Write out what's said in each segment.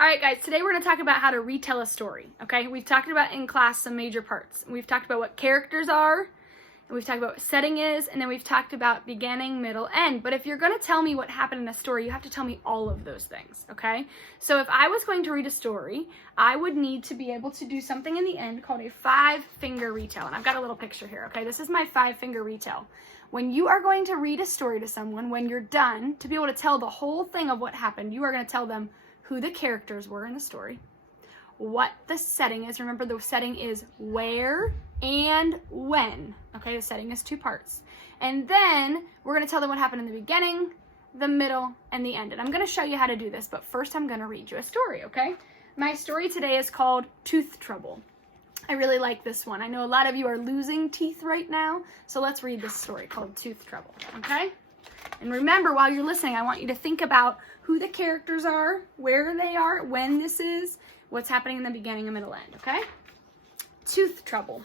All right, guys, today we're going to talk about how to retell a story, okay? We've talked about in class some major parts. We've talked about what characters are, and we've talked about what setting is, and then we've talked about beginning, middle, end. But if you're going to tell me what happened in a story, you have to tell me all of those things, okay? So if I was going to read a story, I would need to be able to do something in the end called a 5-finger retell. And I've got a little picture here, okay? This is my 5-finger retell. When you are going to read a story to someone, when you're done, to be able to tell the whole thing of what happened, you are going to tell them who the characters were in the story, what the setting is. Remember, the setting is where and when. Okay, the setting is 2 parts. And then we're going to tell them what happened in the beginning, the middle, and the end. And I'm going to show you how to do this, but first I'm going to read you a story, okay? My story today is called Tooth Trouble. I really like this one. I know a lot of you are losing teeth right now, so let's read this story called Tooth Trouble, okay? And remember, while you're listening, I want you to think about who the characters are, where they are, when this is, what's happening in the beginning and middle end, okay? Tooth Trouble.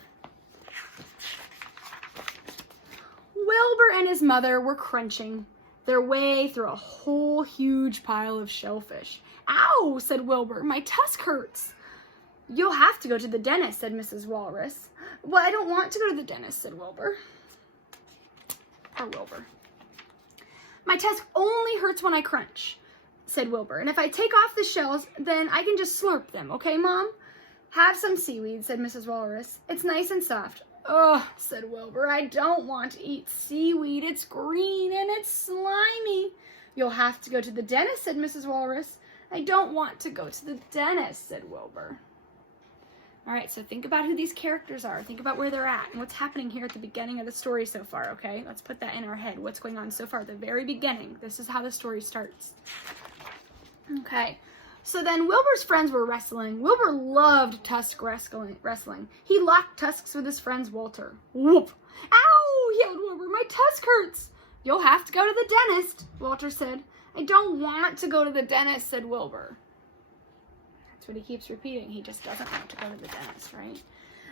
Wilbur and his mother were crunching their way through a whole huge pile of shellfish. Ow, said Wilbur, my tusk hurts. You'll have to go to the dentist, said Mrs. Walrus. Well, I don't want to go to the dentist, said Wilbur. Poor Wilbur. My tusk only hurts when I crunch, said Wilbur. And if I take off the shells, then I can just slurp them. Okay, Mom? Have some seaweed, said Mrs. Walrus. It's nice and soft. Ugh, said Wilbur. I don't want to eat seaweed. It's green and it's slimy. You'll have to go to the dentist, said Mrs. Walrus. I don't want to go to the dentist, said Wilbur. All right, so think about who these characters are. Think about where they're at and what's happening here at the beginning of the story so far, okay? Let's put that in our head. What's going on so far at the very beginning. This is how the story starts. Okay, so then Wilbur's friends were wrestling. Wilbur loved tusk wrestling. He locked tusks with his friends Walter. Whoop! Ow! Yelled Wilbur. My tusk hurts. You'll have to go to the dentist, Walter said. I don't want to go to the dentist, said Wilbur. That's what he keeps repeating. He just doesn't want to go to the dentist, right?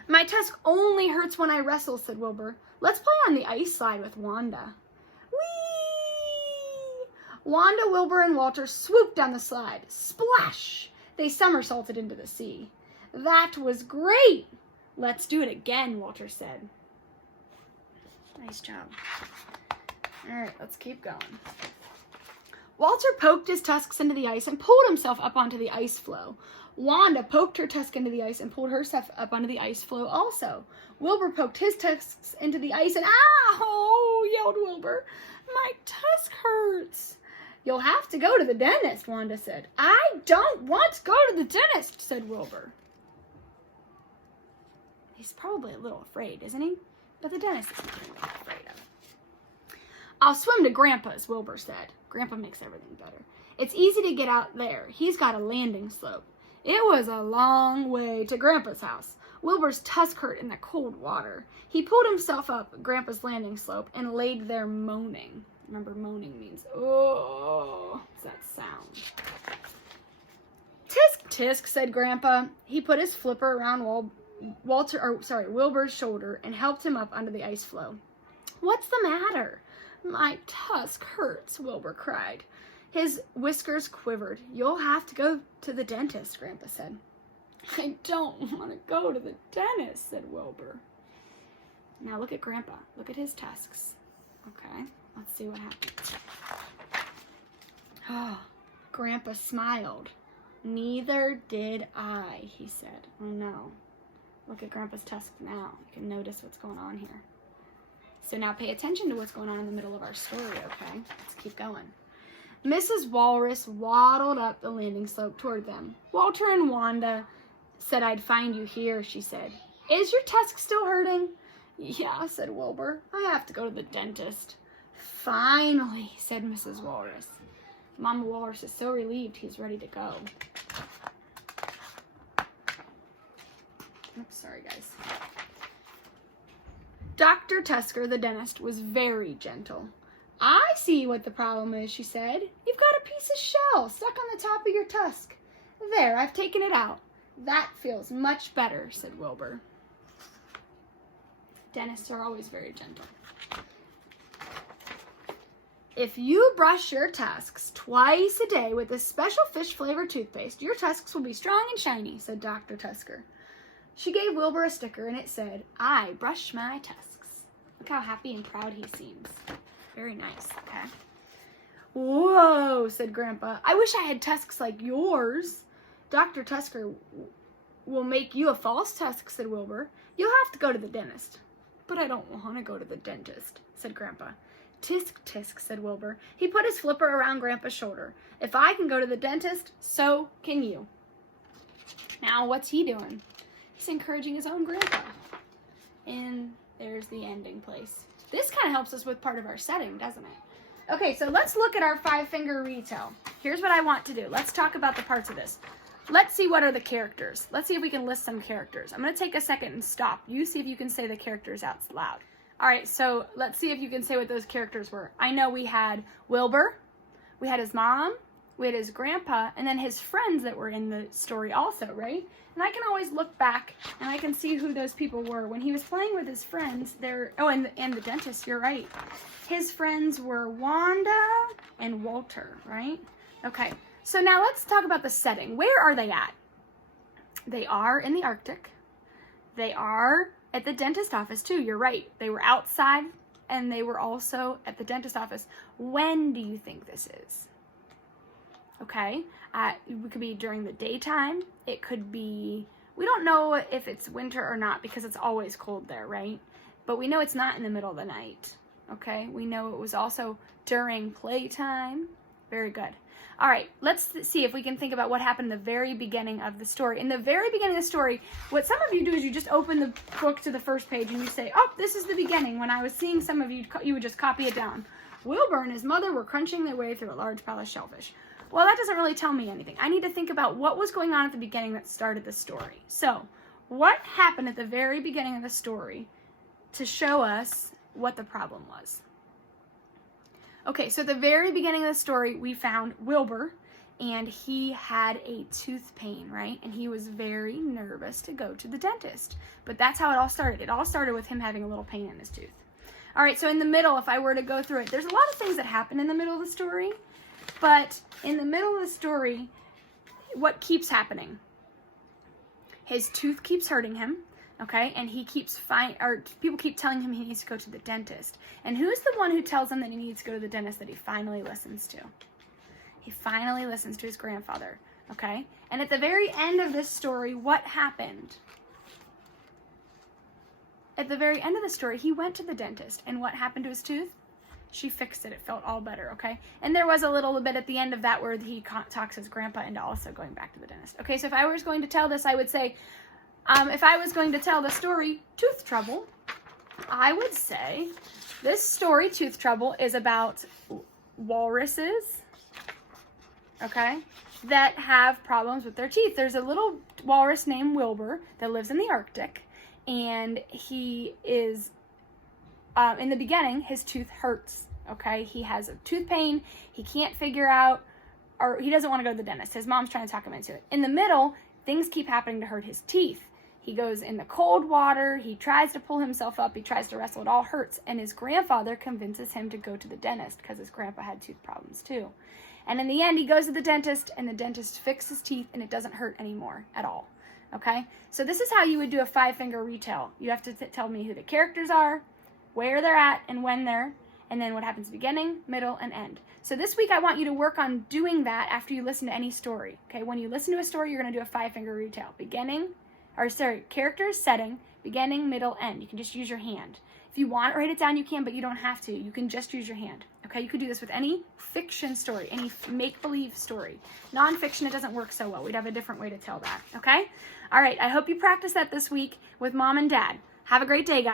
My tusk only hurts when I wrestle, said Wilbur. Let's play on the ice slide with Wanda. Whee! Wanda, Wilbur, and Walter swooped down the slide. Splash! They somersaulted into the sea. That was great! Let's do it again, Walter said. Nice job. All right, let's keep going. Walter poked his tusks into the ice and pulled himself up onto the ice floe. Wanda poked her tusk into the ice and pulled herself up onto the ice floe also. Wilbur poked his tusks into the ice and, ow, yelled Wilbur. My tusk hurts. You'll have to go to the dentist, Wanda said. I don't want to go to the dentist, said Wilbur. He's probably a little afraid, isn't he? But the dentist isn't really afraid of it. I'll swim to Grandpa's, Wilbur said. Grandpa makes everything better. It's easy to get out there. He's got a landing slope. It was a long way to Grandpa's house. Wilbur's tusk hurt in the cold water. He pulled himself up Grandpa's landing slope and laid there moaning. Remember, moaning means, oh, it's that sound. Tisk, tisk, said Grandpa. He put his flipper around Wilbur's shoulder and helped him up onto the ice floe. What's the matter? My tusk hurts, Wilbur cried. His whiskers quivered. You'll have to go to the dentist, Grandpa said. I don't want to go to the dentist, said Wilbur. Now look at Grandpa. Look at his tusks. Okay, let's see what happens. Oh, Grandpa smiled. Neither did I, he said. Oh no. Look at Grandpa's tusks now. You can notice what's going on here. So now pay attention to what's going on in the middle of our story, okay? Let's keep going. Mrs. Walrus waddled up the landing slope toward them. Walter and Wanda said I'd find you here, she said. Is your tusk still hurting? Yeah, said Wilbur. I have to go to the dentist. Finally, said Mrs. Walrus. Mama Walrus is so relieved he's ready to go. Oops, sorry guys. Dr. Tusker, the dentist, was very gentle. I see what the problem is, she said. You've got a piece of shell stuck on the top of your tusk. There, I've taken it out. That feels much better, said Wilbur. Dentists are always very gentle. If you brush your tusks twice a day with this special fish-flavored toothpaste, your tusks will be strong and shiny, said Dr. Tusker. She gave Wilbur a sticker and it said, I brush my tusks. Look how happy and proud he seems. Very nice, okay? Whoa, said Grandpa. I wish I had tusks like yours. Dr. Tusker will make you a false tusk, said Wilbur. You'll have to go to the dentist. But I don't want to go to the dentist, said Grandpa. Tisk, tisk, said Wilbur. He put his flipper around Grandpa's shoulder. If I can go to the dentist, so can you. Now, what's he doing? He's encouraging his own grandpa. And there's the ending place. This kind of helps us with part of our setting, doesn't it? Okay, so let's look at our 5-finger retell. Here's what I want to do. Let's talk about the parts of this. Let's see what are the characters. Let's see if we can list some characters. I'm going to take a second and stop. You see if you can say the characters out loud. All right, so let's see if you can say what those characters were. I know we had Wilbur, we had his mom, we had his grandpa, and then his friends that were in the story also, right? And I can always look back and I can see who those people were. When he was playing with his friends, and the dentist, you're right. His friends were Wanda and Walter, right? Okay, so now let's talk about the setting. Where are they at? They are in the Arctic. They are at the dentist office too, you're right. They were outside and they were also at the dentist office. When do you think this is? Okay, it could be during the daytime. It could be, we don't know if it's winter or not because it's always cold there, right? But we know it's not in the middle of the night, okay? We know it was also during playtime. Very good. All right, let's see if we can think about what happened in the very beginning of the story. In the very beginning of the story, what some of you do is you just open the book to the first page and you say, oh, this is the beginning. When I was seeing some of you, you would just copy it down. Wilbur and his mother were crunching their way through a large pile of shellfish. Well, that doesn't really tell me anything. I need to think about what was going on at the beginning that started the story. So, what happened at the very beginning of the story to show us what the problem was? Okay, so at the very beginning of the story, we found Wilbur, and he had a tooth pain, right? And he was very nervous to go to the dentist. But that's how it all started. It all started with him having a little pain in his tooth. All right, so in the middle, if I were to go through it, there's a lot of things that happen in the middle of the story. But in the middle of the story, what keeps happening? His tooth keeps hurting him. Okay, and he keeps people keep telling him he needs to go to the dentist. And who's the one who tells him that he needs to go to the dentist that he finally listens to? He finally listens to his grandfather, okay? And at the very end of this story, what happened? At the very end of the story, he went to the dentist, and what happened to his tooth? She fixed it. It felt all better, okay? And there was a little bit at the end of that where he talks his grandpa into also going back to the dentist. Okay, so if I was going to tell this, I would say, if I was going to tell the story, Tooth Trouble, I would say this story, Tooth Trouble, is about walruses, okay, that have problems with their teeth. There's a little walrus named Wilbur that lives in the Arctic, and he is, in the beginning, his tooth hurts, okay? He has a tooth pain. He can't figure out, or he doesn't want to go to the dentist. His mom's trying to talk him into it. In the middle, things keep happening to hurt his teeth. He goes in the cold water, he tries to pull himself up, he tries to wrestle, it all hurts, and his grandfather convinces him to go to the dentist because his grandpa had tooth problems too. And in the end, he goes to the dentist, and the dentist fixes his teeth, and it doesn't hurt anymore at all, okay? So this is how you would do a 5-finger retell. You have to tell me who the characters are, where they're at, and when they're, and then what happens beginning, middle, and end. So this week, I want you to work on doing that after you listen to any story, okay? When you listen to a story, you're going to do a 5-finger retell. Characters, setting, beginning, middle, end. You can just use your hand. If you want to write it down, you can, but you don't have to. You can just use your hand, okay? You could do this with any fiction story, any make-believe story. Non-fiction, it doesn't work so well. We'd have a different way to tell that, okay? All right, I hope you practice that this week with Mom and Dad. Have a great day, guys.